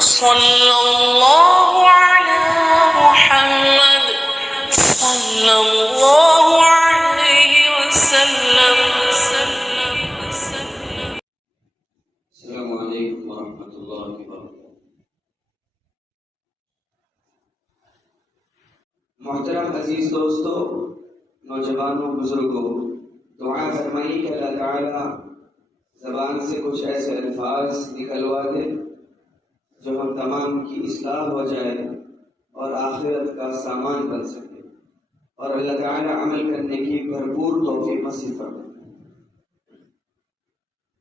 صلی اللہ علی محمد صلی اللہ علیہ وسلم. السلام علیکم ورحمۃ اللہ وبرکاتہ. محترم عزیز دوستو، نوجوانوں، بزرگوں، دعا فرمائیے کہ اللہ تعالیٰ زبان سے کچھ ایسے الفاظ نکلوا دے جو ہم تمام کی اصلاح ہو جائے اور آخرت کا سامان بن سکے، اور اللہ تعالیٰ عمل کرنے کی بھرپور توفیق نصیب فرمائے.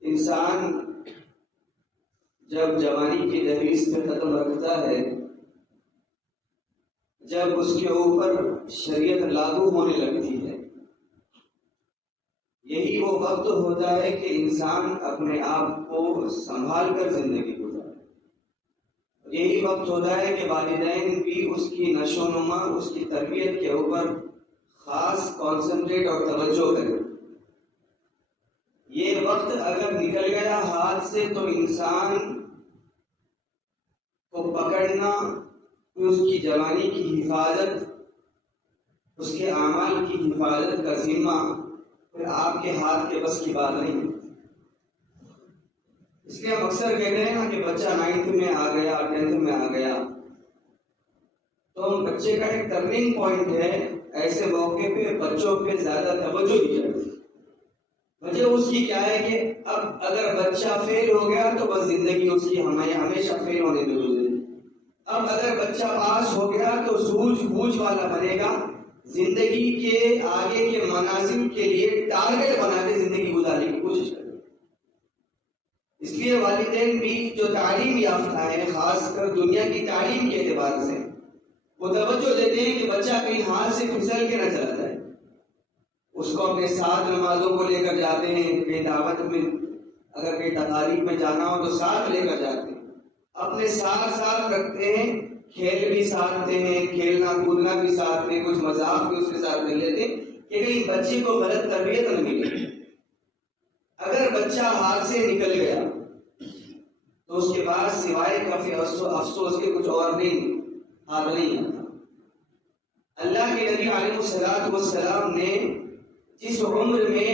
انسان جب جوانی کی دہلیز پہ قدم رکھتا ہے، جب اس کے اوپر شریعت لاگو ہونے لگتی ہے، یہی وہ وقت ہوتا ہے کہ انسان اپنے آپ کو سنبھال کر زندگی گزارے. یہی وقت ہوتا ہے کہ والدین بھی اس کی نشو و نما، اس کی تربیت کے اوپر خاص کانسنٹریٹ اور توجہ کریں. یہ وقت اگر نکل گیا ہاتھ سے تو انسان کو پکڑنا، اس کی جوانی کی حفاظت، اس کے اعمال کی حفاظت کا ذمہ پھر آپ کے ہاتھ کے بس کی بات نہیں. اس لیے ہم اکثر کہتے ہیں نا کہ بچہ 9th میں آ گیا، 10th میں آ گیا، تو ہم بچے کا ایک ٹرننگ پوائنٹ ہے. ایسے موقع پہ بچوں پہ زیادہ توجہ دی جاتی ہے. وجہ اس کی کیا ہے کہ اب اگر بچہ فیل ہو گیا تو بس زندگی اس کی ہمیشہ فیل ہونے میں گزرے. اب اگر بچہ پاس ہو گیا تو سوجھ بوجھ والا بنے گا، زندگی کے آگے کے منازل کے لیے ٹارگٹ بنا کے زندگی گزارنے کی کوشش کرے. اس لیے والدین بھی جو تعلیم یافتہ ہیں، خاص کر دنیا کی تعلیم کے اعتبار سے، وہ توجہ دیتے ہیں کہ بچہ کہیں ہاتھ سے پھسل کے نہ چلا جائے. اس کو اپنے ساتھ نمازوں کو لے کر جاتے ہیں، کہیں دعوت میں اگر کہیں تقاریب میں جانا ہو تو ساتھ لے کر جاتے ہیں، اپنے ساتھ رکھتے ہیں، کھیل بھی ساتھ دے ہیں، کھیلنا کودنا بھی ساتھ میں، کچھ مذاق بھی اس کے ساتھ لے لیتے ہیں کہ کہیں بچے کو غلط تربیت نہ ملے. اگر بچہ ہاتھ سے نکل گیا تو اس کے بعد سوائے کافی افسوس کے کچھ اور نہیں ہاتھ نہیں آتا. اللہ کے نبی علیہ السلام نے جس عمر میں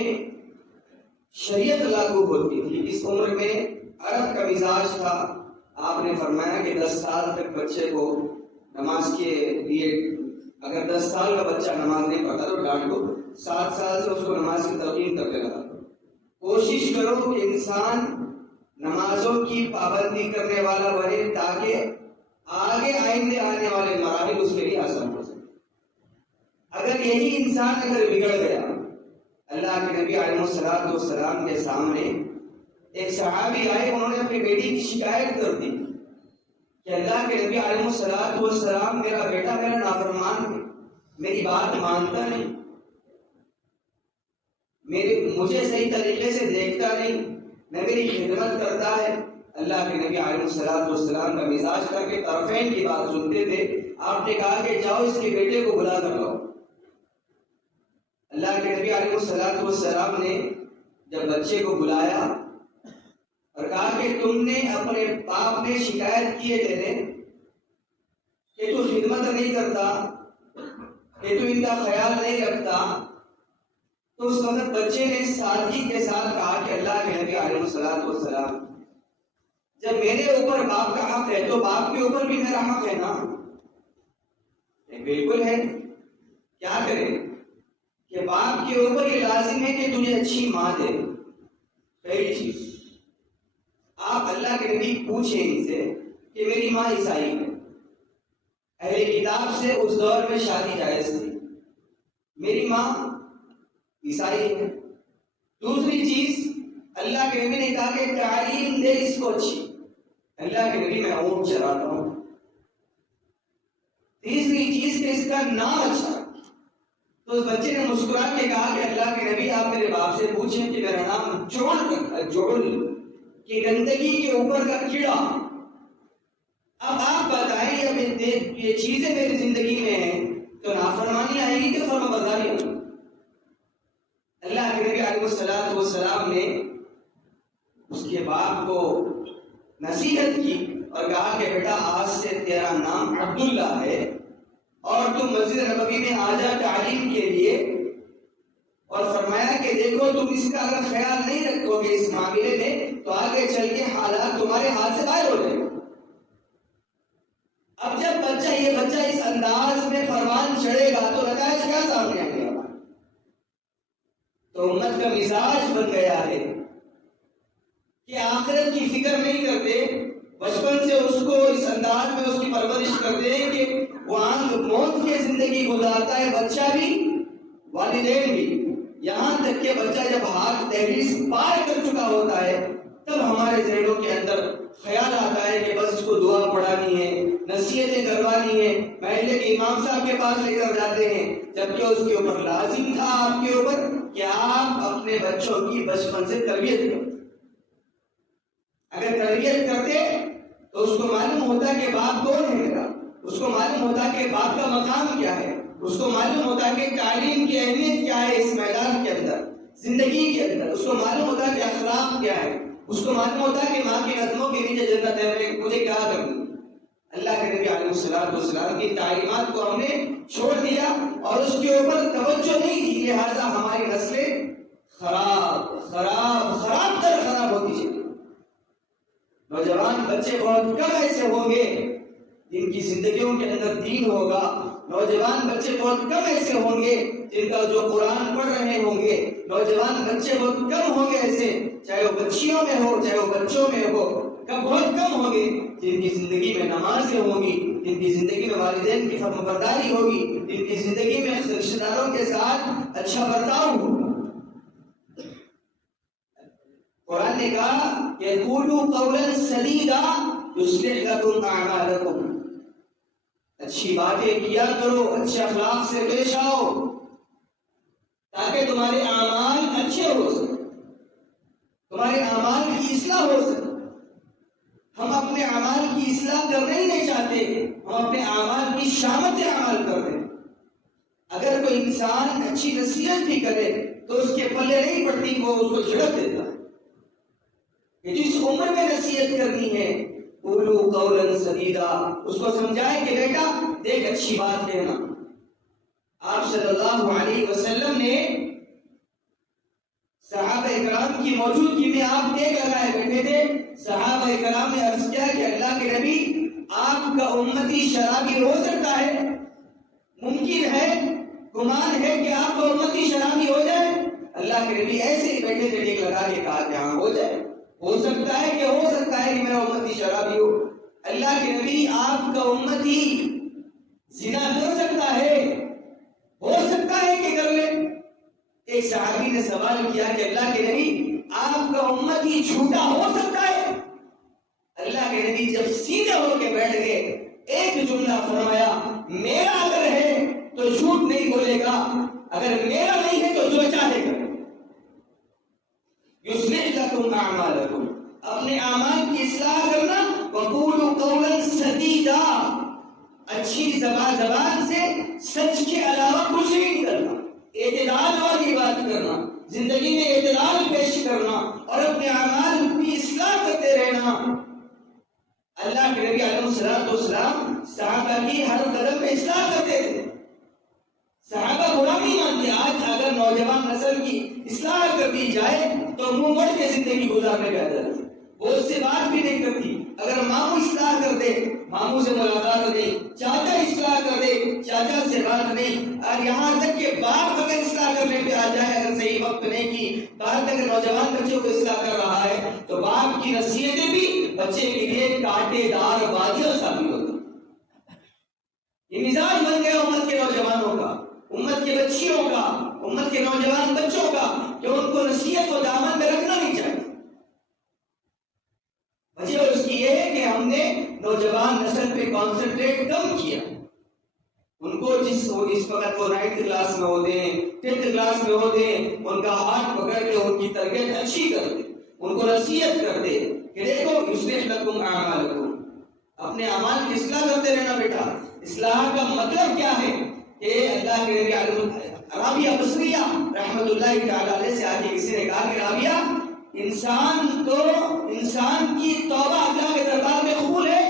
شریعت لاگو ہوتی تھی، اس عمر میں عرب کا مزاج تھا. آپ نے فرمایا کہ 10 سال تک بچے کو نماز کے لیے، اگر 10 سال کا بچہ نماز نہیں پڑھتا تو ڈانٹو، 7 سال سے اس کو نماز کی تلقین کرنے لگا. کوشش کرو کہ انسان نمازوں کی پابندی کرنے والا بنے تاکہ آگے آئندے آنے والے مراحل اس کے لیے آسان ہو سکے. اگر یہی انسان اگر بگڑ گیا، اللہ کے نبی علیہ السلام کے سامنے ایک صحابی آئے، انہوں نے اپنی بیٹی کی شکایت کر دی کہ اللہ کے نبی علیہ السلام میرا بیٹا میرا نافرمان ہے، میری بات مانتا نہیں، مجھے صحیح طریقے سے دیکھتا نہیں، نہ میری خدمت کرتا ہے. اللہ کے نبی علیہ السلام کا مزاج تھا کہ طرفین کی بات سنتے تھے. آپ نے کہا کہ جاؤ اس کے بیٹے کو بلا کر لاؤ. اللہ کے نبی علیہ السلام نے جب بچے کو بلایا اور کہا کہ تم نے اپنے باپ نے شکایت کی ہے تیرے کہ تو خدمت نہیں کرتا، کہ تو ان کا خیال نہیں رکھتا، تو اس وقت بچے نے سادگی کے ساتھ کہا کہ اللہ کے نبی علیہ السلام، جب میرے اوپر باپ کا حق ہے تو باپ کے اوپر بھی میرا حق ہے نا. بالکل ہے. کیا کریں کہ باپ کے اوپر یہ لازم ہے کہ تجھے اچھی ماں دے. پہلی چیز، آپ اللہ کے نبی پوچھیں ان سے کہ میری ماں عیسائی ہے، اہل کتاب سے اس دور میں شادی جائز تھی، میری ماں عیسائی ہے. دوسری چیز، اللہ کے نبی نے کہا کہ تعلیم دے اس کو اچھی. اللہ کے نبی میں اونٹ چراتا ہوں. تیسری چیز کہ اس کا نام اچھا. تو اس بچے نے مسکرا کے کہا کہ اللہ کے نبی آپ میرے باپ سے پوچھیں کہ میرا نام جوڑ کہ گندگی کے اوپر کا کیڑا. اب آپ بتائیں اب یہ چیزیں میری زندگی میں ہیں تو نافرمانی آئے گی کہ فرما برداری آئے گی. اللہ کے نبی علیہ السلام نے اس کے باپ کو نصیحت کی اور کہا کہ بیٹا آج سے تیرا نام عبداللہ ہے اور تم مسجد نبوی میں آ جا تعلیم کے لیے. اور فرمایا کہ دیکھو تم اس کا اگر خیال نہیں رکھو گے اس معاملے میں تو آگے چل کے حالات تمہارے ہاتھ سے باہر ہو جائیں گے. اب جب یہ بچہ اس انداز میں فرمان چڑھے گا تو نتائج کیا سامنے آئے گا؟ تو امت کا مزاج بن گیا ہے کہ آخرت کی فکر نہیں کرتے. بچپن سے اس کو اس انداز میں اس کی پرورش کرتے ہیں کہ وہ موت کی زندگی گزارتا ہے، بچہ بھی والدین بھی. یہاں تک کہ بچہ جب ہاتھ دہلیز پار کر چکا ہوتا ہے تب ہمارے ذہنوں کے اندر خیال آتا ہے کہ بس اس کو دعا پڑھانی ہے، نصیحتیں کروانی ہے، محلے کے امام صاحب کے پاس لے کر جاتے ہیں. جبکہ اس کے اوپر لازم تھا آپ کے اوپر کہ آپ اپنے بچوں کی بچپن سے تربیت کریں. اگر تربیت کرتے تو اس کو معلوم ہوتا کہ باپ کون ہے میرا، اس کو معلوم ہوتا کہ باپ کا مقام کیا ہے، اس کو معلوم ہوتا کہ تعلیم کی اہمیت کیا ہے اس میدان کے اندر، زندگی کے اندر. اس کو معلوم ہوتا کہ اخلاق کیا ہے، اس کو معلوم ہوتا کہ ماں کے قدموں کے نیچے جنت ہے، مجھے کیا کرنا. اللہ کے نبی علیہ السلام کی تعلیمات کو ہم نے چھوڑ دیا اور اس کے اوپر توجہ نہیں دی، لہٰذا ہماری نسلیں خراب تر خراب ہوتی چلی. نوجوان بچے بہت کم ایسے ہوں گے جن کی زندگیوں کے اندر دین ہوگا. نوجوان بچے بہت کم ایسے ہوں گے جن کا جو قرآن پڑھ رہے ہوں گے. نوجوان بچے بہت کم ہوں گے ایسے، چاہے وہ بچیوں میں ہو چاہے وہ بچوں میں ہو، بہت کم ہوں گے جن کی زندگی میں نمازیں ہوں گی، جن کی زندگی میں والدین کی فرمانبرداری ہوگی، جن کی زندگی میں رشتہ داروں کے ساتھ اچھا برتاؤ ہوگا. قرآن نے کہا کہ قولوا قولا سدیدا یصلح لکم اعمالکم، اچھی باتیں کیا کرو، اچھے اخلاق سے پیش آؤ تاکہ تمہارے اعمال اچھے ہو سکے، تمہارے اعمال کی اصلاح ہو سکے. ہم اپنے اعمال کی اصلاح کرنا ہی نہیں چاہتے، ہم اپنے اعمال کی شامت عمل کر رہے ہیں. اگر کوئی انسان اچھی نصیحت بھی کرے تو اس کے پلے نہیں پڑتی، وہ اس کو جھڑک دیتا ہے. کہ جس عمر میں نصیحت کرنی ہے قولوا قولا سدیدا، اس کو سمجھائے کہ بیٹا دیکھ اچھی بات کہنا. آپ صلی اللہ علیہ وسلم نے صحابہ کرام کی موجودگی میں آپ دیکھ لگائے بیٹھے تھے. صحابہ کرام نے عرض کیا کہ اللہ کے نبی آپ کا امتی شرابی ہو سکتا ہے؟ ممکن ہے، گمان ہے کہ آپ کا امتی شرابی ہو جائے؟ اللہ کے نبی ایسے ہی بیٹھے تھے، ٹیک لگا کے کہا کہ ہاں ہو جائے، ہو سکتا ہے کہ میرا امتی شرابی ہو. اللہ کے نبی آپ کا امتی زنا کر سکتا ہے؟ ہو سکتا ہے کہ کر لے. ایک صحابی نے سوال کیا کہ اللہ کے نبی آپ کا امتی جھوٹا ہو سکتا ہے؟ اللہ کے نبی جب سیدھے ہو کے بیٹھ گئے ایک جملہ فرمایا، میرا اگر ہے تو جھوٹ نہیں بولے گا، اگر میرا نہیں ہے تو جو چاہے گا. یصلح لکم اعمالکم، اپنے اعمال کی اصلاح کرنا. وقولوا قولا سدیدا، اچھی زبان سے سچ کے علاوہ کچھ نہیں کرنا، اعتدال والی بات کرنا، زندگی میں اعتدال پیش کرنا اور اپنے اعمال کی اصلاح کرتے رہنا. اللہ کے نبی علیہ السلام صحابہ کی ہر قدم میں اصلاح کرتے تھے. صحابہ برا نہیں مانتے. آج اگر نوجوان نسل کی اصلاح کر دی جائے تو منہ موڑ کے زندگی گزارنے کا عادت ہے، وہ اس سے بات بھی نہیں کرتی. اگر ماموں اصلاح کر دے ماموں سے ملاقات نہیں، چاچا اصلاح کر دے چاچا سے بات نہیں، اور یہاں تک کہ باپ اگر اصلاح کرنے پہ آ جائے، اگر صحیح وقت نہیں کی، باپ اگر نوجوان بچوں کو اصلاح کر رہا ہے تو باپ کی نصیحتیں بھی بچے کے لیے کانٹے دار بازیاں ثابت ہوتی. یہ مزاج بن گیا امت کے نوجوانوں کا، امت کے بچیوں کا، امت کے نوجوان بچوں کا، کہ ان کو نصیحت و دامن میں رکھنا نہیں چاہیے. وجہ اس کی یہ ہے کہ ہم نے نوجوان نسل پہ کانسنٹریٹ کم کیا. ان کو اس وقت وہ 9th کلاس میں ہوتے ہیں، 10th کلاس میں ہوتے ہیں، ان کا ہاتھ پکڑ کے ان کی تربیت اچھی کرتے، ان کو نصیحت کرتے کہ دیکھو یصلح لکم اعمالکم، اپنے اعمال کی اصلاح کرتے رہنا. بیٹا اصلاح کا مطلب کیا ہے کہ اللہ کے نبی رابعہ بصریہ رحمۃ اللہ تعالی علیہ سے آگے کسی نے کہا کہ رابعہ انسان کی توبہ اللہ کے دربار میں قبول ہے؟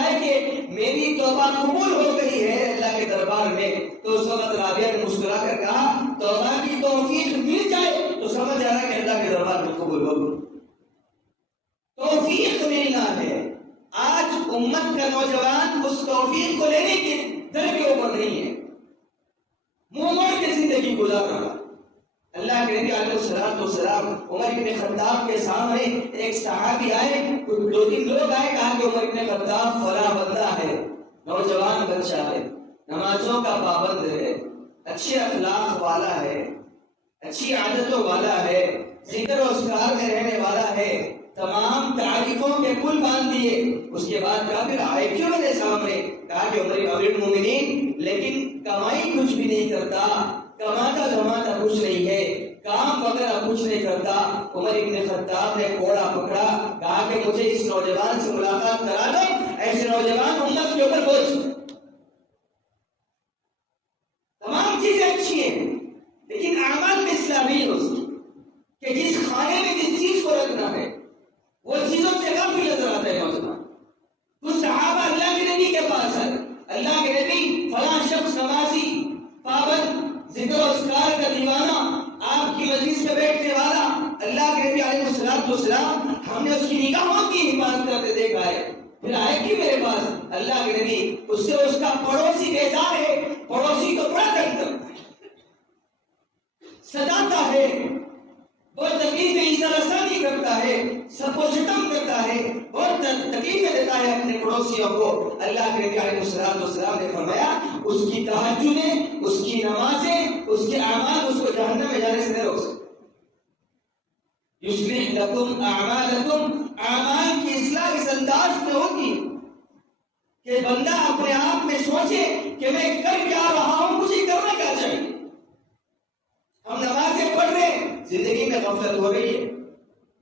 جائے کہ میری توبہ قبول ہو گئی ہے اللہ کے دربار میں، تو اس وقت رابعہ نے مسکرا کر کہا توبہ کی توفیق مل جائے تو سمجھ آ رہا کہ اللہ کے دربار میں قبول ہو گئی۔ توفیق ملنا ہے۔ آج امت کا نوجوان اس توفیق کو لینے کے در کے اوپر نہیں ہے، منہ موڑ کے زندگی گزار رہا۔ اللہ کے نبی علیہ السلام عمر بن خطاب کے سامنے ایک صحابی آئے، دو تین لوگ آئے، کہا کہ عمر بن خطاب فلاں بندہ ہے، نوجوان بچہ ہے، نمازوں کا پابند ہے، اچھے اخلاق والا ہے، اچھی عادتوں والا ہے، ذکر و اذکار میں رہنے والا ہے، تمام تعریفوں کے پل باندھ دیے۔ اس کے بعد کہا پھر آئے کیوں میرے سامنے؟ کہا کہ عمر امیر المومنین لیکن کمائی کچھ بھی نہیں کرتا، کماتا دھماتا کچھ نہیں ہے، کام وغیرہ کچھ نہیں کرتا۔ عمر ابن خطاب نے کوڑا پکڑا، کہا کہ مجھے اس نوجوان سے ملاقات کرا دو، ایسے نوجوان امت کے اوپر بوجھ۔ تمام چیزیں اچھی ہیں لیکن اعمال میں اسلامی ہو کہ جس کھانے میں جس چیز کو رکھنا ہے وہ چیزوں سے کافی نظر آتا ہے نوجوان۔ کچھ صحابہ اللہ کے نبی کے پاس ہے، اللہ کے نبی فلاں شخص نمازی، پابند، ذکر و اذکار کا دیوانہ، آپ کی مجلس میں بیٹھنے والا، اللہ کے نبی علیہ السلام ہم نے اس کی نگاہوں کی حفاظت کرتے دیکھا ہے، پھر آئے کہ میرے پاس اللہ کے نبی اس سے اس کا پڑوسی بیزار ہے، پڑوسی کو بڑا تنگ کرتا ہے، ستاتا ہے، بہت تکلیفیں ایزا رسانی کرتا ہے، سب کو ستم کرتا ہے، بہت تکلیفیں دیتا ہے اپنے پڑوسیوں کو۔ اللہ کے نبی علیہ السلام نے فرمایا اس کی تہجدیں، اس کی نمازیں، اس کے اعمال اس کو جہنم میں جانے سے نہیں روک سکتے۔ یصلح لکم اعمالکم، اعمال کی اصلاح اس انداز میں ہوگی کہ بندہ اپنے آپ میں سوچے کہ میں کر کیا رہا ہوں، مجھے کرنا کیا چاہیے۔ ہم نمازیں پڑھ رہے ہیں، زندگی میں غفلت ہو رہی ہے،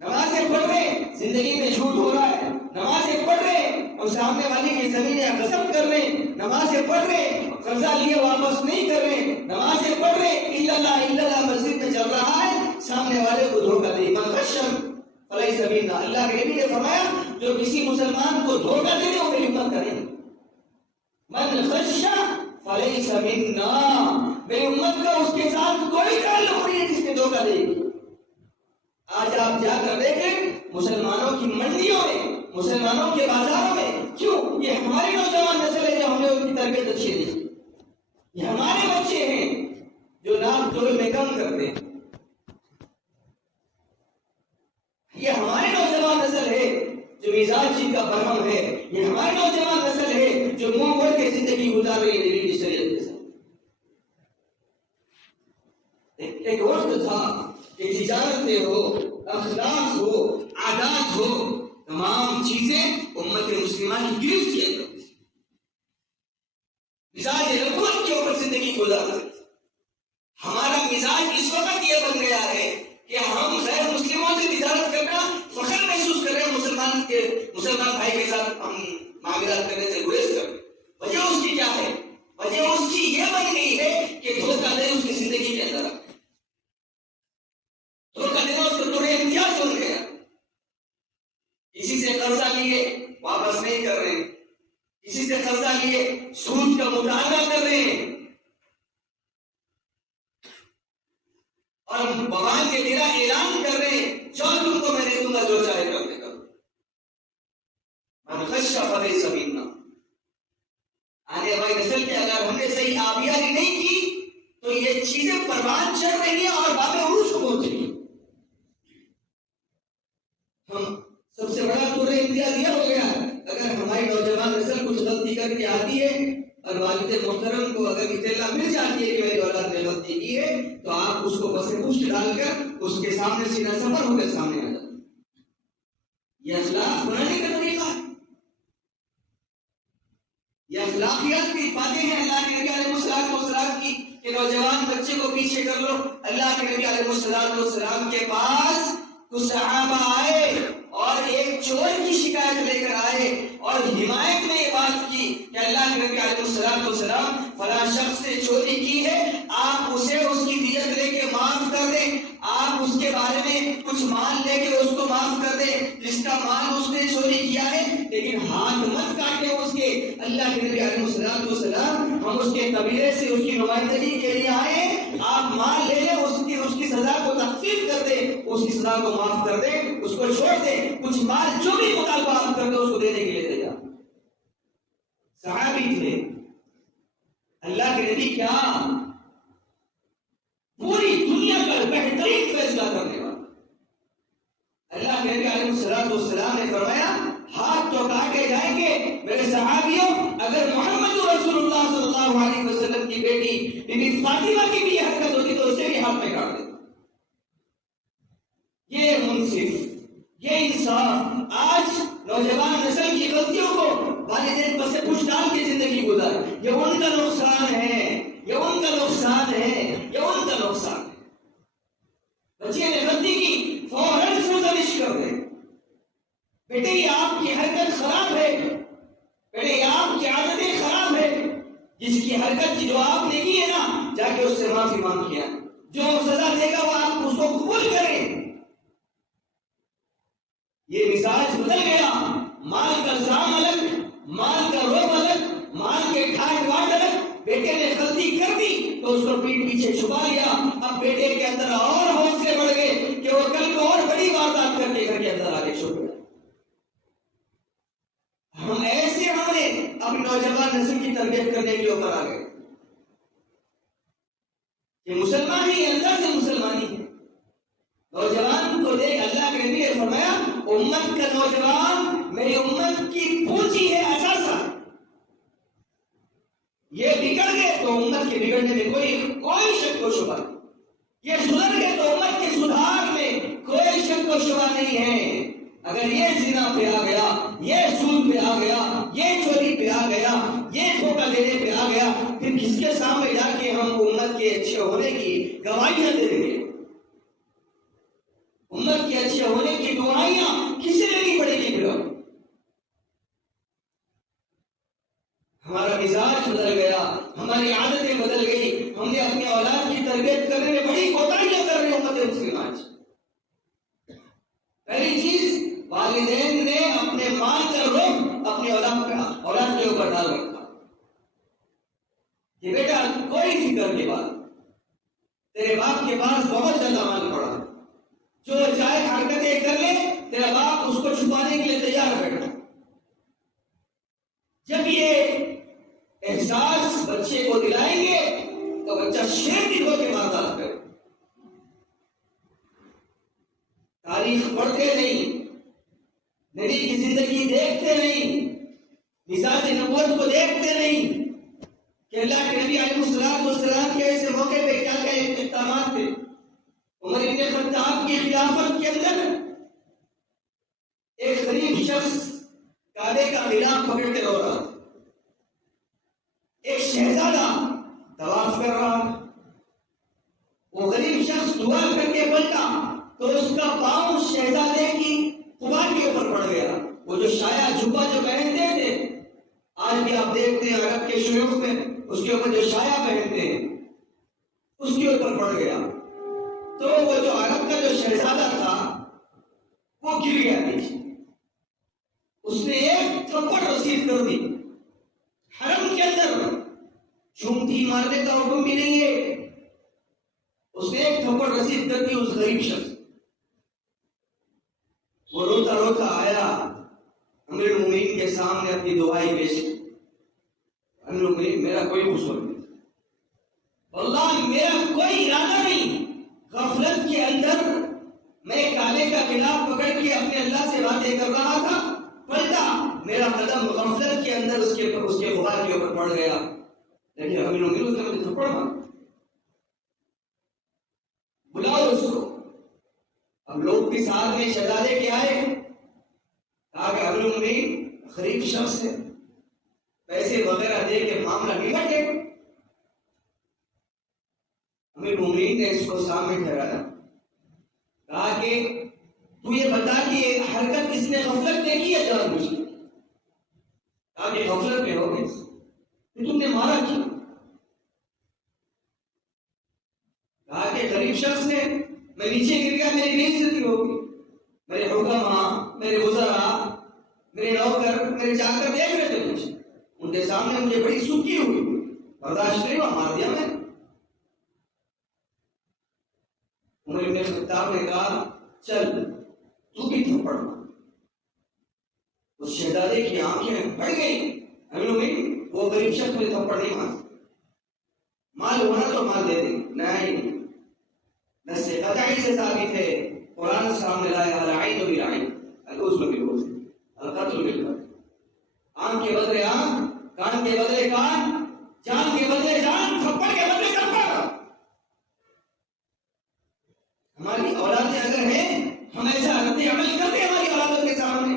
نمازیں پڑھ رہے ہیں، زندگی میں جھوٹ ہو رہا ہے، نمازیں پڑھ رہے ہیں اور سامنے والے کی زمینیں غصب کر رہے ہیں، نمازیں پڑھ رہے ہیں قرضہ لیے واپس نہیں کر رہے، نمازیں پڑھ رہے ہیں الا اللہ مسجد میں چل رہا ہے، سامنے والے کو دھوکہ دے، من غشم فلیس منا۔ اللہ کے نبی نے فرمایا جو کسی مسلمان کو دھوکہ دے وہ میری امت کا نہیں، من غش فلیس منا، میری امت کا اس کے ساتھ کوئی تعلق نہیں ہے جس نے دھوکہ دے گی۔ آج آپ جا کر دیکھیں مسلمانوں کی منڈیوں میں، مسلمانوں کے بازاروں میں، کیوں؟ یہ ہماری نوجوان نسل ہے جو ہم نے ان کی تربیت اچھی دی، یہ ہمارے بچے ہیں جو ناپ تول میں کم کرتے ہیں، یہ ہماری نوجوان نسل ہے جو مزاج جن کا برہم ہے، یہ ہماری نوجوان نسل ہے جو منہ موڑ کے زندگی گزار رہی ہے نبی کی شریعت کے ساتھ۔ ایک وقت تھا کہ تجارتیں ہو، اخلاق ہو، عادات ہو، تمام چیزیں امت مسلمہ کی گرفت کیا کرتی، مزاج رغبت کے اوپر زندگی گزارتے۔ ہمارا مزاج اس وقت یہ بن گیا ہے کہ ہم غیر مسلموں سے تجارت کرنا فخر محسوس کر رہے ہیں، مسلمان بھائی کے ساتھ ہم معاملات کرنے سے گریز کر رہے ہیں۔ وجہ اس کی کیا ہے؟ وجہ اس کی یہ بن گئی ہے کہ دھوکہ دے اس کی زندگی کے اندر، دھوکہ دینا اس کو تھوڑے امتیاز بن گیا، کسی سے قرضہ لیے واپس نہیں کر رہے، کسی سے قرضہ لیے سود کا مطالبہ کر رہے ہیں، اور بوال کے لیے اعلان کر رہے ہیں جو تم کو میں دے دوں گا جو چاہے کرنے کا۔ من غش فلیس منا، آنے والی نسل کے اگر ہم نے صحیح آبیاری نہیں کی تو یہ چیزیں پروان چڑھ رہی ہیں اور باب عروج کو پہنچ رہی ہیں۔ ہم سب سے بڑا تو امتیاز یہ ہو گیا اگر ہماری نوجوان نسل کچھ غلطی کر کے آتی ہے اور والد محترم کو اگر اطلاع مل جاتی ہے کہ میری اولاد نے غلطی کی ہے تو آپ اس کو بس پشت ڈال کر اس کے سامنے سینہ سفر ہو کے سامنے آ جاتے۔ یہ اخلاق بنانے کا طریقہ ہے، یہ اخلاقیات کی باتیں ہیں اللہ کے نبی علیہ السلام کی کہ نوجوان بچے کو پیچھے کر لو۔ اللہ کے نبی علیہ السلام کے پاس کچھ صحابہ آئے اور ایک چور کی شکایت لے کر آئے اور حمایت میں یہ بات کی کہ اللہ کے نبی علیہ السلام فلاں شخص نے چوری کی ہے، آپ اسے اس کی دیت لے کے معاف کر دیں، آپ اس کے بارے میں کچھ مال لے کے اس کو معاف کر دیں، جس کا مال اس نے چوری کیا ہے لیکن ہاتھ مت کاٹے اس کے. اللہ کے نبی علیہ السلام ہم اس کے قبیلے سے اس کی نمائندگی کے لیے آئے, آپ مال لے لیں, اس کی سزا کو تخفیف کر دیں, اس کی سزا کو معاف کر دیں, اس کو چھوڑ دیں, کچھ مال جو بھی مطالبہ آپ کرتے اس کو دینے کے لیے تیار. صحابی تھے اللہ کے نبی, کیا پوری دنیا کا بہترین فیصلہ کرنے والا. اللہ کے نبی علیہ السلام نے فرمایا ہاتھ تو کاٹے جائیں گے میرے صحابیوں, اگر محمد رسول اللہ صلی اللہ علیہ وسلم کی بیٹی بی بی فاطمہ کی بھی حرکت ہوتی تو اسے بھی ہاتھ میں کاٹ دیتا. یہ منصف, یہ انصاف. آج نوجوان نسل کی غلطیوں کو والدین پس پوچھ ڈال کے زندگی گزار, یہ ان کا نقصان ہے, یہ ان کا نقصان ہے, یہ ان کا نقصان ہے. بچے نے غلطی کی فوراً سرزنش کر دیں, بیٹے یہ آپ کی حرکت خراب ہے, بیٹے یہ آپ کی عادتیں خراب ہے, جس کی حرکت جو آپ نے کی ہے نا جا کے اس سے معافی مانگ کیا, جو سزا دے گا وہ آپ اس کو قبول کریں. یہ مزاج بدل گیا, مال کا زام الگ, مال کا روب الگ, مال کے ٹھاٹ واٹ الگ. بیٹے نے غلطی کر دی تو اس کو پیٹ پیچھے چھپا لیا. اب بیٹے کے اندر اور حوصلے بڑھ گئے کہ وہ کل کو اور بڑی واردات کر کے گھر کے اندر آگے چھپ گئے. ہم ایسے ہم نے اپنی نوجوان نسل کی تربیت کرنے کے اوپر آ گئے کہ مسلمان ہی اندر سے مسلمانی ہے. نوجوان کو دیکھ اللہ کے نبی نے فرمایا امت کا نوجوان میری امت کی پونجی ہے, اثاثہ. یہ بگڑ گئے تو امت کے بگڑنے میں کوئی شک و شبہ نہیں, یہ سدھر گئے تو امت کے سدھار میں کوئی شک و شبہ نہیں ہے. اگر یہ زنا پہ آ گیا, یہ سود پہ آ گیا, یہ چوری پہ آ گیا, یہ دھوکہ دینے پہ آ گیا, پھر کس کے سامنے جا کے ہم امت کے اچھے ہونے کی گواہیاں دیں گے؟ امت کے اچھے ہونے کی گواہیاں کسے لینی پڑے گی؟ پھر ہمارا مزاج بدل گیا, ہماری عادتیں بدل گئی, ہم نے اپنی اولاد کی تربیت کرنے میں بڑی کوتاہیاں کر رہے امت مسلمہ. پہلی چیز والدین نے اپنے مال کا روب اپنی اولاد کے اوپر ڈال رکھا کہ بیٹا کوئی فکر کی بات, تیرے باپ کے پاس بہت زیادہ مال پڑا, جو چاہے حرکتیں کر لے, تیرا باپ اس کو چھپانے کے لیے تیار بیٹھا. جب یہ احساس بچے کو دلائیں گے تو بچہ شیر کی ہو کے مارتا ہے. تاریخ پڑھتے نہیں, نبی کی زندگی دیکھتے نہیں, مزاج نبوت کو دیکھتے نہیں کہ اللہ کے نبی علیہ السلام کے ایسے موقع پہ کیا کیا اقدامات تھے. عمر بن خطاب کی خلافت کے اندر ایک غریب شخص کعبے کا غلاف پکڑ کے رو رہا تھا, ایک شہزادہ طواف کر رہا تھا. وہ غریب شخص دعا کر کے پلٹا تو اس کا پاؤں شہزادے کی قبا کے اوپر پڑ گیا. وہ جو شایا جھبا جو پہنتے تھے, آج بھی آپ دیکھتے ہیں عرب کے شیوخ میں اس کے اوپر جو شایا پہنتے ہیں اس کے اوپر پڑ گیا. تو وہ جو عرب کا جو شہزادہ تھا وہ گر گیا نیچے. اس نے ایک تھپڑ رسید کر دی. حرم کے اندر چومتی مارنے کا حکم بھی نہیں ہے, اس نے ایک تھپڑ رسید کر دی اس غریب شخص. وہ روتا روتا آیا امیر المومنین کے سامنے اپنی دعائی پیش کی. امیر المومنین میرا کوئی قصور نہیں, واللہ میرا کوئی ارادہ نہیں, غفلت کے اندر میں کعبے کا غلاف پکڑ کے اپنے اللہ سے باتیں کر رہا تھا, پلٹا میرا قدم غفلت کے اندر اس کے غبار کے اوپر پڑ گیا. لیکن امیر المومنین نے مجھے تھپڑ مارا, بلاؤ اس کو. اب لوگ بھی ساتھ میں شہزادے کے آئے, کہا کہ امیر المومنین غریب شخص ہے, پیسے وغیرہ دے کے معاملہ نمٹ گئے. امیر المومنین نے اس کو سامنے ٹھہرایا, کہا کہ تو یہ بتا کہ حرکت اس نے غفلت میں کی ہے جان بوجھ کے؟ کہا کہ غفلت میں ہو گئی, پھر تم نے مارا کیوں؟ کہا کہ غریب شخص نے, میں نیچے گر گیا, میری بے عزتی ہوگی, میرے حکما, میرے وزراء, میرے نوکر میرے جا کر دیکھ رہے تھے مجھے، ان کے سامنے مجھے بڑی سکی ہوئی، برداشت نہیں ہوا، مار دیا میں۔ عمر بن خطاب نے کہا چل تو بھی تھپڑ مار۔ اس شہزادے کی آنکھیں بڑھ گئی، وہ غریب شخص مجھے تھپڑ نہیں مار سکتا، مال ہونا تو مال دے دیں، نہیں، نص قطعی سے ثابت ہے، قرآن سامنے لایا العین بالعین العضو بالعضو القتل بالقتل، آنکھ کے بدلے آنکھ، کان کے بدلے کان، جان کے بدلے جان، تھپڑ کے بدلے تھپڑ۔ ہماری اولادیں اگر ہیں ہم ایسا رد عمل کرتے ہیں ہماری اولادوں کے سامنے،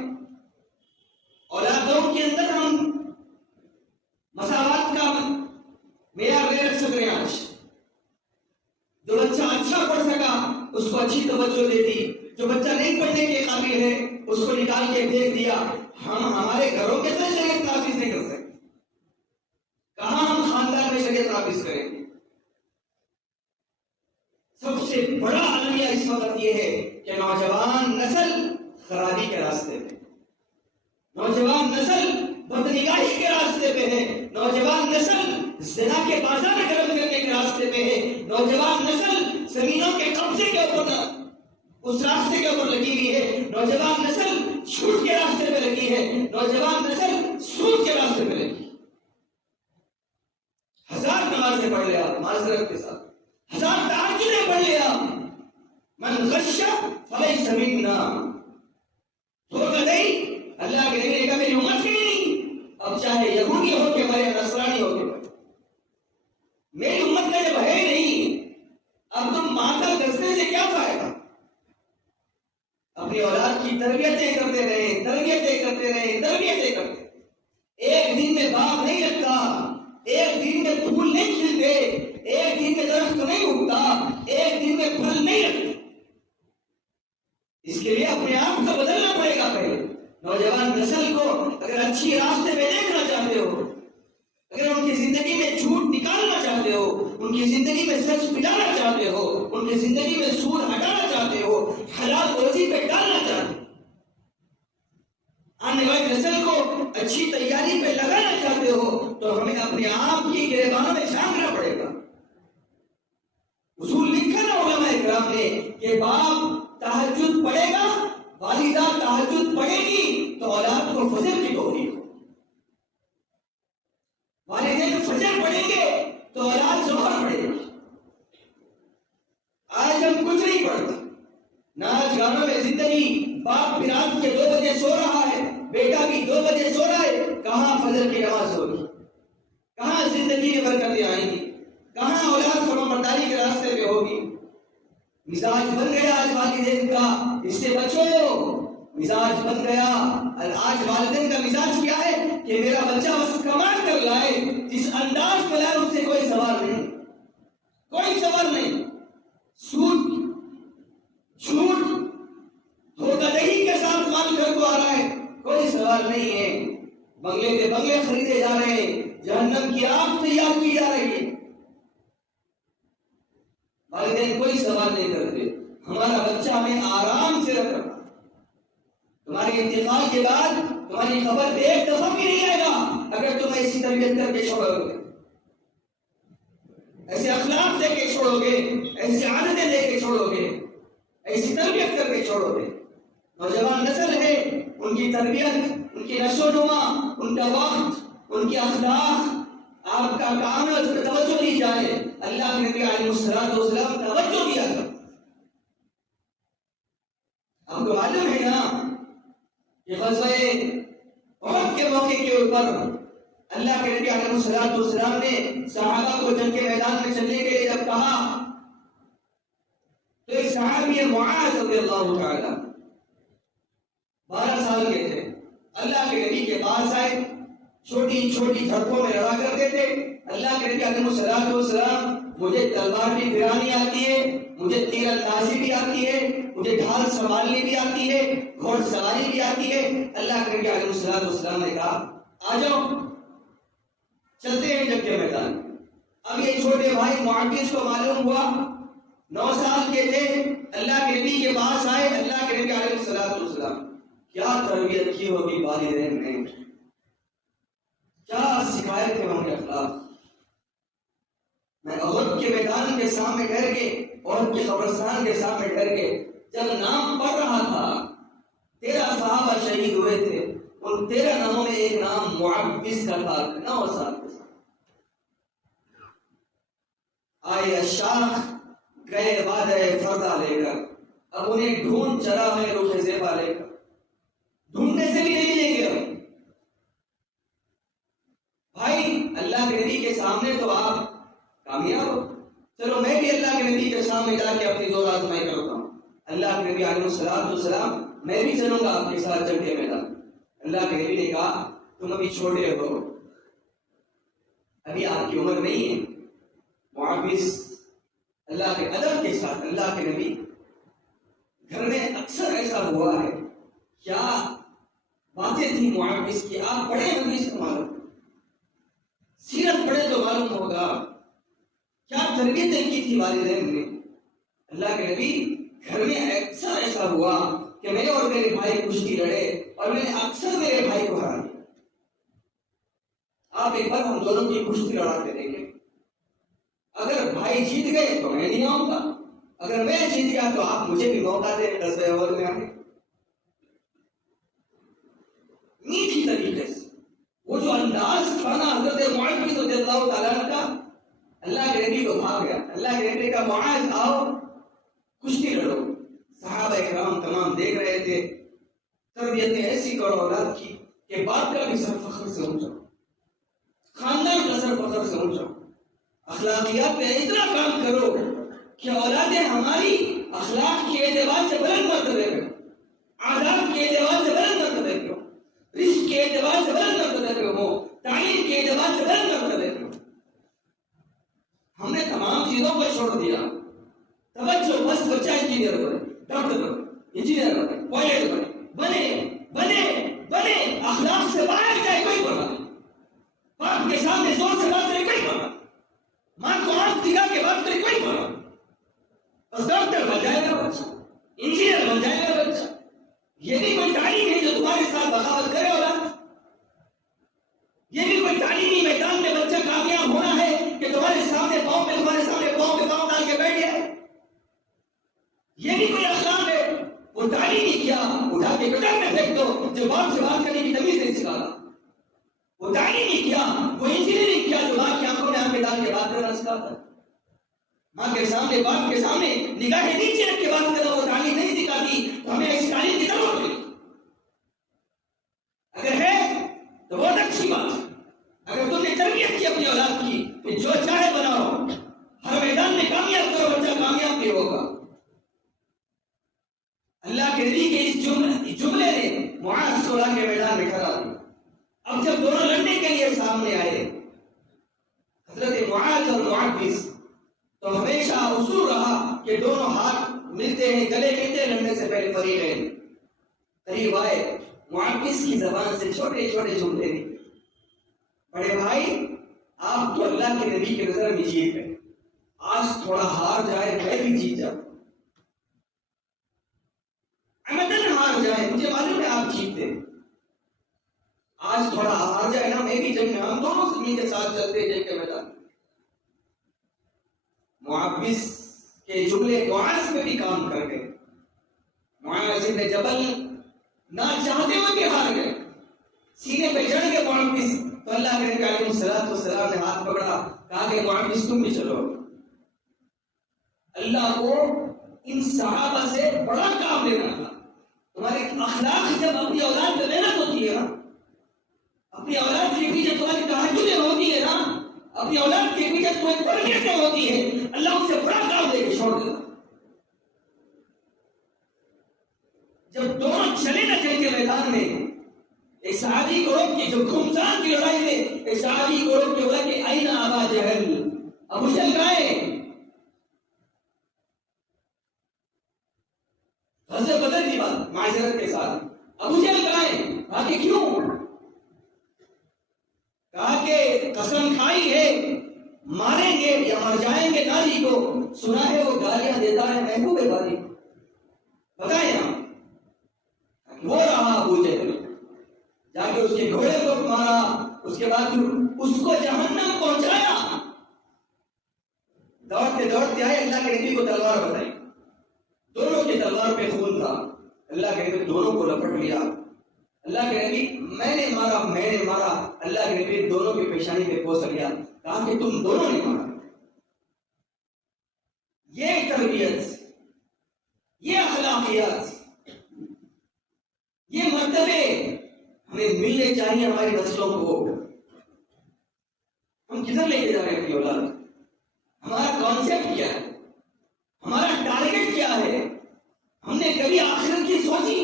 اولادوں کے اندر ہم مساوات کا معیار نہیں رکھ سکتے۔ آج جو بچہ اچھا پڑھ سکا اس کو اچھی توجہ دیتی، جو بچہ نہیں پڑھنے کے قابل ہے اس کو نکال کے پھینک دیا۔ ہم ہمارے گھروں کے اندر شریعت نافذ نہیں کر سکتے، کہاں ہم خاندان میں شریعت نافذ کریں گے؟ سب سے بڑا المیہ اس وقت یہ ہے کہ نوجوان نسل خرابی کے راستے پہ، نوجوان نسل بدنگاہی کے راستے پہ ہے، نوجوان نسل زنا کے بازار گرم کرنے کے راستے پہ ہے، نوجوان نسل زمینوں کے قبضے کے اوپر اس راستے کے اوپر لگی ہوئی ہے، نوجوان نسل جھوٹ کے راستے پہ لگی ہے، نوجوان نسل سود کے راستے پہ لگی ہے۔ ہزار نمازیں پڑھ لے آپ معذرت کے ساتھ، ہزار تہجدیں پڑھ لے آپ، من غش فلیس منا، دھوکہ دہی اللہ کے نبی نے کہا میری امت کی نہیں، اب چاہے یہودی ہو کے مرے نصرانی ہو کے مرے، میری امت کا جب ہے نہیں، اب تم ماتھا گھسنے سے کیا فائدہ؟ اپنی اولاد کی تربیتیں کرتے رہیں، تربیتیں کرتے رہیں، تربیتیں کرتے، ایک دن میں باغ نہیں لگتا، ایک دن میں پھول نہیں کھلتے، ایک دن میں درخت نہیں اگتا، ایک دن میں پھل نہیں لگتے۔ اس کے لیے اپنے آپ کو بدلنا پڑے گا۔ پہلے نوجوان نسل کو اگر اچھی راستے پہ دیکھنا چاہتے ہو، اگر ان کی زندگی میں جھوٹ نکالنا چاہتے ہو، ان کی زندگی میں سچ پلانا چاہتے ہو، ان کی زندگی میں سود ہٹانا چاہتے ہو، حلال روزی پہ ڈالنا چاہتے ہو، آنے والی نسل کو اچھی تیاری پہ لگانا چاہتے ہو، تو ہمیں اپنے آپ کی گریبانوں میں جھانکنا پڑے گا۔ اصول لکھا نا علماء کرام نے کہ باپ تہجد پڑھے گا، والدہ تہجد پڑھے گی تو اولاد کو فجر کی توفیق، والدین فجر پڑھیں گے تو اولاد ظہر پڑھے گی۔ آج ہم کچھ نہیں پڑھتے، ناچ گانوں میں زندگی، باپ رات کے 2 بجے سو رہا ہے، بیٹا بھی 2 بجے سو رہا ہے، کہاں فجر کی نماز ہوگی، کہاں زندگی میں برکتیں آئیں گی، کہاں اولاد فرمانبرداری کے راستے پہ ہوگی؟ مزاج بن گیا آج والدین کا، اس سے بچو، مزاج بن گیا۔ آج والدین کا مزاج کیا ہے کہ میرا بچہ بس کمال کر لائے، جس انداز میں لائے اس سے کوئی سوال نہیں، کوئی سوال نہیں۔ سود، جھوٹ، دھوکہ دہی کے ساتھ مال گھر کو آ رہا ہے، کوئی سوال نہیں ہے۔ بنگلے کے بنگلے خریدے جا رہے ہیں، جہنم کی آگ تیار کی جا رہی ہے، والدین کوئی سوال نہیں کرتے۔ ہمارا بچہ ہمیں آرام سے رکھ رہا، تمہارے انتقال کے بعد تمہاری خبر ایک دفعہ بھی نہیں آئے گا اگر تم ایسی تربیت کر کے چھوڑو گے، ایسے اخلاق دے کے چھوڑو گے، ایسی عادتیں دے کے چھوڑو گے، ایسی تربیت کر کے چھوڑو گے۔ نوجوان نسل ہے، ان کی تربیت، ان کی نشو و نما، ان کا وقت، ان کی اخلاق، آپ کا کام ہے، اس پر توجہ دی جائے۔ اللہ کے نبی علیہ السلام توجہ دیا تھا۔ آپ کو معلوم ہے نا کہ غزوہ احد کے موقع کے اوپر اللہ کے نبی علیہ السلام نے صحابہ کو جنگ کے میدان میں چلنے کے لیے جب کہا تو ایک صحابی معاذ رضی اللہ تعالی 12 سال کے تھے، اللہ کے نبی کے پاس آئے، چھوٹی چھوٹی جھڑپوں میں لڑا کرتے تھے۔ اللہ کے نبی علیہ السلام مجھے تلوار بھی پھرانی آتی ہے، مجھے تیر اندازی بھی آتی ہے، مجھے ڈھال سنبھالنی بھی آتی ہے، گھوڑ سواری بھی آتی ہے۔ اللہ کے نبی علیہ السلام نے کہا آ جاؤ چلتے ہیں جنگ کے میدان۔ اب یہ چھوٹے بھائی معاویہ کو معلوم ہوا، 9 سال کے تھے، اللہ کے نبی کے پاس آئے۔ اللہ کے نبی علیہ السلام کیا تربیت کی ہوگی والدین نے، کیا سکھائے تھے ان کے اخلاق. میں احد کے میدان کے سامنے ڈر کے، احد کے قبرستان کے سامنے ڈر کے جب نام پڑھ رہا تھا، 13 صحابہ شہید ہوئے تھے، ان 13 ناموں میں ایک نام معبس کا تھا، 9 سال کے ساتھ. آئے اشاخ گئے وعدہ فردا لے کر، اب انہیں ڈھونڈ چلا ہے روح زیبا لے کر، ڈھونڈنے سے بھی نہیں ملیں گے. اب بھائی اللہ کے نبی کے سامنے تو آپ کامیاب ہو. چلو میں بھی اللہ کے نبی کے سامنے جا کے اپنی زور آزمائی کرتا ہوں. اللہ کے نبی علیہ السلام میں بھی چلوں گا آپ کے ساتھ جنگ کے میدان. اللہ کے نبی نے کہا تم ابھی چھوٹے ہو، ابھی آپ کی عمر نہیں ہے. معاوض اللہ کے ادب کے ساتھ، اللہ کے نبی گھر میں اکثر ایسا ہوا ہے، کیا باتیں تھی معاوض کی، آپ پڑھے حدیث تو معلوم، سیرت پڑھے تو معلوم ہوگا کیا تربیتیں کی تھی والدین نے. اللہ کے نبی گھر میں اکثر ایسا ہوا کہ میں اور میرے بھائی کشتی لڑے اور میں نے اکثر میرے بھائی کو ہرا دیا. آپ ایک بار ہم دونوں کی کشتی لڑا کے دیکھیں، اگر بھائی جیت گئے تو میں نہیں آؤں گا، اگر میں جیت گیا تو آپ مجھے بھی موقع دیں غزوہ احد میں آنے. میٹھی طریقے سے وہ جو انداز تھا نا حضرت معاذ رضی اللہ تعالیٰ کا، اللہ کے نبی کو بھاگ گیا. اللہ کے نبی کا معاذ آؤ کشتی لڑو. صحابہ کرام تمام دیکھ رہے تھے. تربیتیں ایسی کرو اولاد کی کہ باپ کا بھی سر فخر سے اونچا، خاندان کا سر فخر سے اونچا. اخلاقیات پہ اتنا کام کرو کہ اولادیں ہماری اخلاق کے اعتبار سے بلند مرتبے پہ، آداب کے اعتبار سے بلند مرتبے پہ، رزق کے اعتبار سے بلند مرتبے پہ ہو، تعلیم کے اعتبار سے بلند مرتبے پہ. ہم نے تمام چیزوں کو چھوڑ دیا. توجہ بس بچہ انجینئر بنے، ڈاکٹر بنے، انجینئر بنے، پائلٹ بنے، بنے بنے اخلاق سے باہر جائے کوئی بنا نہیں. باپ کے سامنے زور سے بات کرے کوئی بنا، ماں کو آنکھ دکھا کے بات کرے کوئی بنا. بس ڈاکٹر بن جائے گا بچہ، انجینئر بن جائے گا بچہ. یہ بھی کوئی تعلیم ہے جو تمہارے ساتھ بغاوت کرے اولاد. یہ بھی کوئی تعلیمی میدان میں بچہ کامیاب ہونا ہے کہ تمہارے سامنے پاؤں پہ پاؤں ڈال کے بیٹھ جائے. یہ بھی کوئی اخلاق ہے. وہ تعلیمی کیا اٹھا کے گٹر میں پھینک دو جو باپ سے بات کرنے کی تمیز نہیں سکھاتا. وہ تعلیمی کیا، وہ انجینئرنگ کیا جو ماں کی آنکھوں میں آنکھیں ڈال کے بات کرنا سکھاتا. ماں کے سامنے، باپ کے سامنے نگاہیں نیچے رکھ کے بات کرنا وہ تعلیم نہیں سکھاتی. تو ہمیں اس تعلیم کی ضرورت نہیں. اگر ہے تو بہت اچھی بات ہے. اگر تم نے تربیت کی اپنی اولاد کی تو جو چاہے بناؤ، ہر میدان میں کامیاب کرو، بچہ کامیاب نہیں ہوگا. اللہ کے نبی کے اس جملے نے معاذ کو کے میدان میں کھڑا دیا. اب جب دونوں لڑنے کے لیے سامنے آئے حضرت معاذ اور معاوض، تو ہمیشہ اصول رہا کہ دونوں ہاتھ ملتے ہیں، گلے ملتے لڑنے سے پہلے فریقین قریب آئے. معاوض کی زبان سے چھوٹے چھوٹے جملے نکلے. بڑے بھائی آپ تو اللہ کے نبی کی نظر میں جیت گئے، آج تھوڑا ہار جائے میں بھی جیت جاؤں. عمدن ہار جائے، مجھے معلوم ہے آپ جیتتے، آج تھوڑا ہار جائے نا میں بھی جنگ میں، ہم دونوں زمین کے ساتھ چلتے جنگ کے میدان. معاوض کے جملے معاذ میں بھی کام کر گئے. معاذ بن جبل نہ چاہتے ہوئے بھی ہار گئے، سینے پہ چڑھ گئے معاوض. تو اللہ کے نبی علیہ السلام نے ہاتھ پکڑا، کہا کہ معاوض تم بھی چلو. اللہ کو ان صحابہ سے بڑا کام لینا تھا. تمہارے اخلاق جب اپنی اولاد پہ محنت ہوتی ہے نا، اپنی اولاد کے پیچھے تمہاری تہجدیں ہوتی ہے نا، اپنی اولاد کے پیچھے تمہاری تربیتیں ہوتی ہے، اللہ ان سے بڑا کام لے کے چھوڑ دیتا. جب دونوں چلے نہ جنگ کے میدان میں، ایک صحابی کو روک کے، جو گھمسان کی لڑائی میں ایک صحابی کو روک کے بولا کہ اینا ابا جہل، ابو جہل کہاں ہے؟ غزوہ بدر کی بات معذرت کے ساتھ، ابو جہل کہاں ہے؟ کہا کہ کیوں؟ کہا کہ قسم کھائی ہے ماریں گے یا مر جائیں گے ناجی کو. سنا ہے وہ گالیاں دیتا ہے محبوب باری. بتائیں نا وہ رہا ابو جہل، جا کے اس کے گھوڑے کو مارا، اس کے بعد اس کو جہنم پہنچایا. دوڑتے دوڑتے آئے، اللہ کے نبی کو تلوار بتائی، دونوں کی تلوار پہ خون تھا. اللہ کے نبی دونوں کو لپٹ لیا. اللہ کے نبی میں نے مارا. اللہ کے نبی دونوں کی پیشانی پہ پوچھ لیا، کہا کہ تم دونوں نے مارا. یہ تربیت، یہ اخلاقیات، یہ مرتبے ہمیں ملنے چاہیے ہماری نسلوں کو. ہم کدھر لے کے جا رہے ہیں اپنی اولاد؟ ہمارا کانسیپٹ کیا ہے؟ ہمارا ٹارگیٹ کیا ہے؟ ہم نے کبھی آخرت کی سوچی؟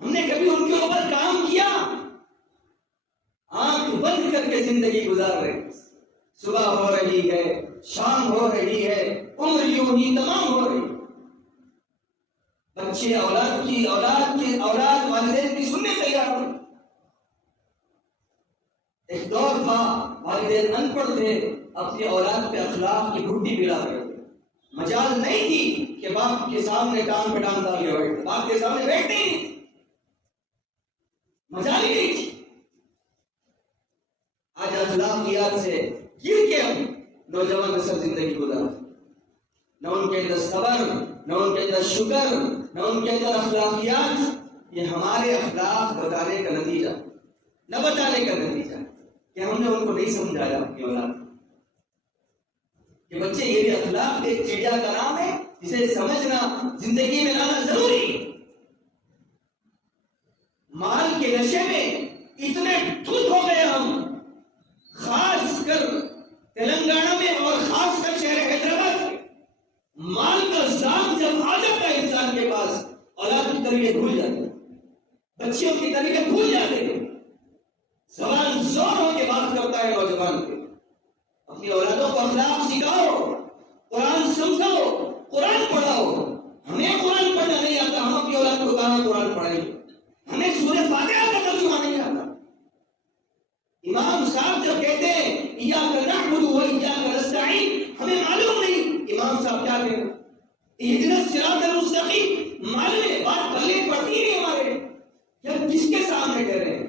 ہم نے کبھی ان کے اوپر کام کیا؟ آنکھ بند کر کے زندگی گزار رہے. صبح ہو رہی ہے، شام ہو رہی ہے، عمر یوں ہی تمام ہو رہی. بچے اولاد والدین کی سننے تیار ہو. ایک دور تھا والدین ان پڑھ تھے، اپنی اولاد پہ اخلاق کی گھٹی پلا رہے تھے. مجال نہیں تھی کہ باپ کے سامنے ٹانگ پہ ٹانگ ڈال کے بیٹھتے، باپ کے سامنے بیٹھتے ہی نہیں، مجال ہی نہیں تھی. آج اخلاقیات سے گر کے ہم نوجوان نسل زندگی گزارتے، نہ ان کے اندر صبر، نہ ان کے اندر شکر، نہ ان کے اندر اخلاقیات. یہ ہمارے اخلاق بتانے کا نتیجہ، نہ بتانے کا نتیجہ کہ ہم نے ان کو نہیں سمجھایا اپنی اولاد کہ بچے یہ بھی اخلاق ایک چڑیا کا نام ہے، جسے سمجھنا زندگی میں لانا ضروری. مال کے نشے میں اتنے دھت ہو گئے ہم، خاص کر تلنگانہ میں اور خاص کر شہر حیدرآباد میں. مال کا ذات جب آ جاتا ہے انسان کے پاس، اولاد کی تربیت بھول جاتے ہیں، بچیوں کی تربیت بھول جاتے ہیں. زبان زور ہو کے بات کرتا ہے نوجوان کے. اپنی اولادوں کو اخلاق سکھاؤ، قرآن سمجھاؤ، قرآن پڑھاؤ. ہمیں قرآن پڑھنا نہیں آتا، ہم اپنی اولاد کو کہاں قرآن پڑھائیں گے؟ ہمیں سورہ فاتحہ کا ترجمہ نہیں آتا. امام صاحب جب کہتے ہیں ایاک نعبد و ایاک نستعین، ہمیں معلوم نہیں امام صاحب کیا کہتے ہیں. اہدنا الصراط المستقیم معلوم ہے، بات پلے پڑتی نہیں ہمارے. جب کس کے سامنے کہہ رہے ہیں؟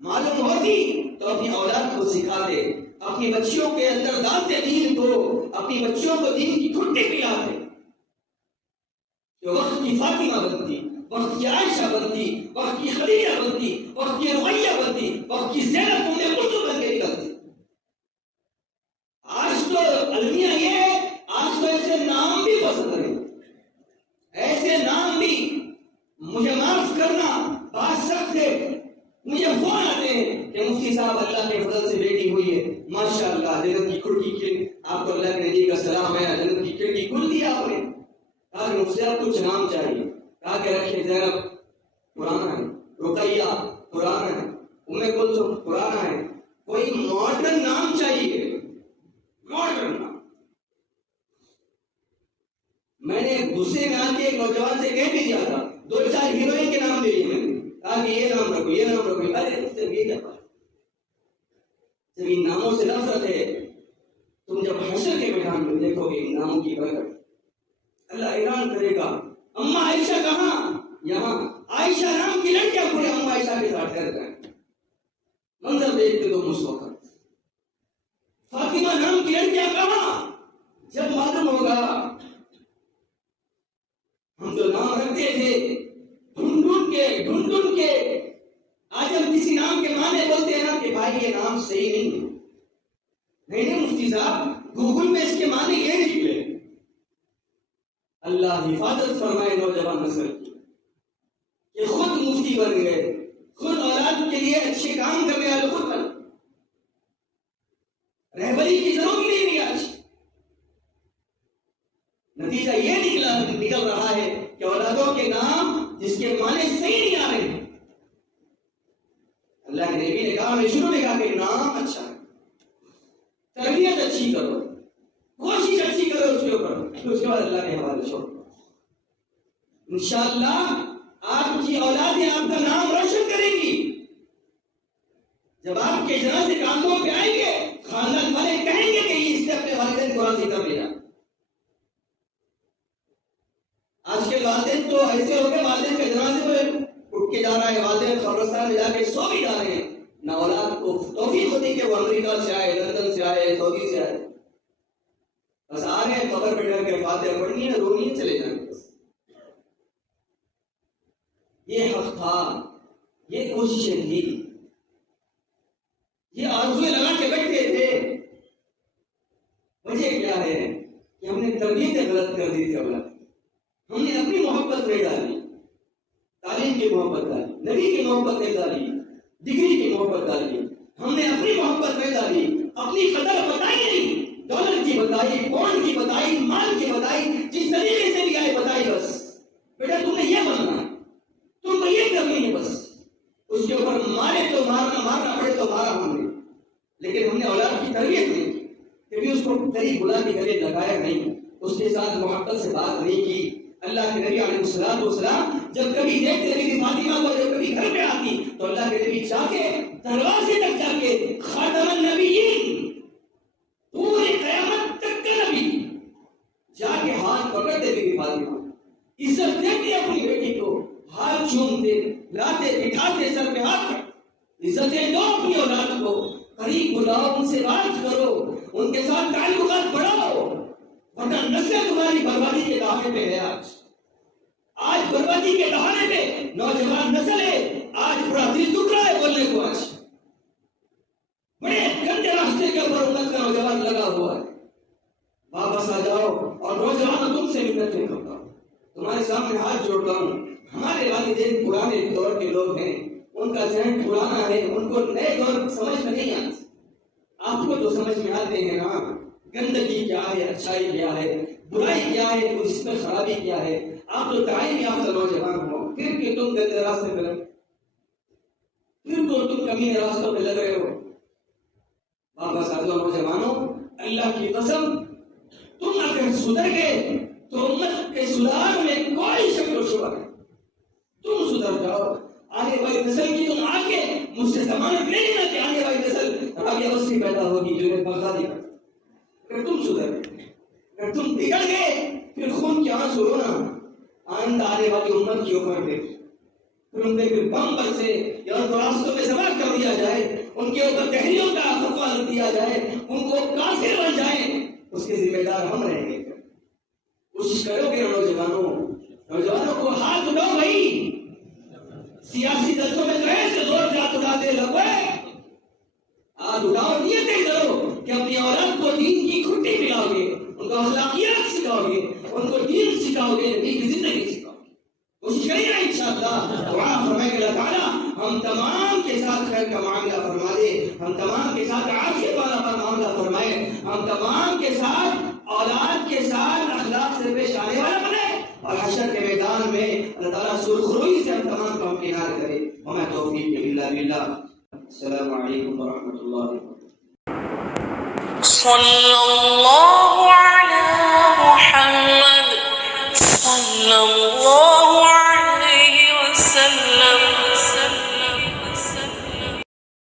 معلوم ہوتی تو اپنی اولاد کو سکھاتے، اپنی بچیوں کے اندر ڈالتے دین کو، اپنی بچیوں کو دین کی گھٹی پلاتے. جو وقت کی فاطمہ بنتی، وقت کی عائشہ بنتی، وقت کی خدیجہ بنتی، وقت کی رقیہ بنتی، وقت کی زینب ام کلثوم بن کے نکلتی. آج تو المیہ یہ ہے، آج تو ایسے نام بھی پسند نہیں، ایسے نام بھی مجھے معاف کرنا بات سخت ہے. مجھے فون آتے ہیں کہ مفتی صاحب اللہ کے فضل سے بیٹی ہوئی ہے، ماشاءاللہ جنت کی کھڑکی کھل، آپ کو اللہ کے نبی کا سلام ہے، جنت کی کھڑکی کھل دی آپ نے. کہا کہ مفتی صاحب کچھ نام چاہیے. کہا کہ رکھے زینب پرانا ہے، رقیہ پرانا ہے، ام کلثوم پرانا ہے، کوئی ماڈرن نام چاہیے، ماڈرن نام. میں نے غصے میں آ کے ایک نوجوان سے کہہ بھی دیا تھا، 2-4 ہیروئن کے نام دے دیے میں نے. کہا کہ یہ نام رکھو، یہ نام رکھو. ارے صرف یہ کیا بات؟ جب ان ناموں سے نفرت ہے، تم جب حشر کے میدان میں دیکھو گے ان ناموں کی برکت، اللہ اعلان کرے گا اما عائشہ کہاں؟ یہاں. عائشہ نام کی لڑکیاں پورے اما عائشہ کے ساتھ ٹھہر گئے. منظر دیکھتے تو اس وقت فاطمہ نام کی لڑکیاں کہاں؟ جب معلوم ہوگا ہم جو نام رکھتے تھے ڈھونڈ کے آج ہم کسی نام کے معنی بولتے ہیں نا کہ بھائی یہ نام صحیح نہیں. نہیں مفتی صاحب گوگل میں اس کے معنی یہ نکلے. اللہ حفاظت فرمائے نوجوان نسل کی کہ خود مفتی بن گئے، خود اولاد کے لیے اچھے کام کرنے والے خود بن. رہبری کی ضرورت نہیں آج. نتیجہ یہ نکل رہا ہے کہ اولادوں کے نام جس کے معنی صحیح نہیں آ رہے. اللہ کے نبی نے کہا، میں شروع میں کہا کہ نام اچھا ہے، تربیت اچھی کرو، کوشش اچھی کرو اس کے اوپر، اس کے بعد اللہ کے حوالے چھوڑو. انشاءاللہ آپ کی اولادیں آپ کا نام روشن کریں گی. جب آپ کے جنازے کاندھوں پہ آئیں گے، خاندان والے کہیں گے کہ اس نے اپنے والدین کو راضی کر لیا. آج کے والدین تو ایسے ہو گئے، والدین کے جنازے میں اٹھ کے جا رہا ہے، والدین قبرستان میں جا کے سو بھی جا رہے ہیں، نہ اولاد کو توفیق ہوتی کہ وہ امریکہ سے آئے، لندن سے آئے، سعودی سے آئے، بس آ رہے ہیں قبر پہ ڈر کے فاتحہ پڑھنی ہے، رونی ہے، چلے جائیں بس۔ یہ حق تھا، یہ کوششیں تھی، یہ آرزویں لگا کے بیٹھے تھے۔ وجہ کیا ہے کہ ہم نے تربیتیں غلط کر دی تھی اولاد، ہم نے اپنی محبت نہیں ڈالی، تعلیم کی محبت ڈالی، نبی کی محبت نہیں ڈالی، ڈگری کی محبت ڈالی، ہم نے اپنی محبت نہیں ڈالی، اپنی قدر بتائی نہیں، دولت کی بتائی، فون کی بتائی، مال کی بتائی، جس طریقے سے بھی آئے بتائی، بس بیٹا تم نے یہ بننا ہے، تم کو یہ کرنی ہے، بس اس کے اوپر مارے تو مارنا پڑے تو مارا ہم نے، لیکن ہم نے اولاد کی تربیت نہیں کی، کبھی اس کو قریب بلا کے گلے لگایا نہیں، اس کے ساتھ محبت سے بات نہیں کی۔ اللہ کے نبی علیہ السلام جب کبھی دیکھتے بی فاطمہ کو، جب کبھی گھر پہ آتی تو اللہ کے نبی جا کے دروازے تک جا کے خاتم النبیین، پورے قیامت تک کے نبی، جا کے ہاتھ پکڑتے بی فاطمہ، عزت دیتے اپنی بیٹی کو، ہاتھ چومتے، لاتے بٹھاتے، سر پہ ہاتھ، عزتیں دو اپنی اولاد کو، قریب بلاؤ، ان سے بات کرو، ان کے ساتھ تعلقات بڑھاؤ، ورنہ نسل تمہاری بربادی کے دہانے پہ ہے۔ آج بربادی کے دہانے پہ نوجوان نسل ہے، آج بڑا دل دکھ رہا ہے بولنے کو، آج بڑے گندے راستے کے اوپر امت کا نوجوان لگا ہوا ہے۔ واپس آ جاؤ، اور نوجوانوں تم سے منتیں کرتا ہوں، تمہارے سامنے ہاتھ جوڑتا ہوں، ہمارے والدین پرانے دور کے لوگ ہیں، ان کا ذہن پرانا ہے، ان کو نئے دور سمجھ میں نہیں آتے، آپ کو تو سمجھ میں آتے ہیں نا، گندگی کیا ہے، اچھائی کیا ہے، برائی کیا ہے، اس میں خرابی کیا ہے۔ آپ تو تعلیم یافتہ نوجوان ہو، پھر کہ تم گندے راستے پہ لگے، پھر تو تم کمینے راستوں پہ لگ رہے ہو۔ واپس آ جاؤ نوجوانوں، اللہ کی قسم، تم اگر سدھر گئے تو امت کے سدھار میں کوئی شک و شبہ نہیں، تم سدھر جاؤ، آنے والی نسل کی تم آ کے مجھ سے ضمانت لے لینا کہ آنے والی نسل رابعہ بصری پیدا ہوگی جو بغدادی کا۔ اگر تم سدھر گئے، اگر تم بگڑ گئے، پھر خون کی آنسو رونا آئندہ آنے والی امت کے اوپر دے، پھر ان پہ بم برسے یا ان کو راستوں پہ سوار کر دیا جائے، ان کے اوپر تحریروں کا فتویٰ لگ دیا جائے، ان کو کافر بن جائیں، اس کے ذمہ دار ہم رہیں گے۔ کوشش کرو گے نوجوانوں کو ہاتھ اٹھاؤ بھائی، سیاسی دلوں میں کہیں سے زور جات اٹھاتے لگے، ہاتھ اٹھاؤ، نیتیں کرو کہ اپنی اولاد کو دین کی کھٹی پلاؤ گے، ان کو اخلاقیات سکھاؤ گے، ان کو دین سکھاؤ گے، نبی کی زندگی سکھاؤ گے۔ کوشش کریں گے انشاءاللہ، دعا فرمائے کہ اللہ تعالیٰ ہم تمام کے ساتھ خیر کا معاملہ فرما دے، ہم تمام کے ساتھ عافیت والا معاملہ فرمائے، ہم تمام کے ساتھ اولاد کے ساتھ اخلاق سے پیش آنے والا بنے، اور حشر کے میدان میں اللہ تعالیٰ سرخروئی سے ہم تمام کو ہمکنار کرے۔ وما توفیق الا باللہ۔ السلام علیکم ورحمۃ اللہ وبرکاتہ۔ صلی اللہ علی محمد صلی اللہ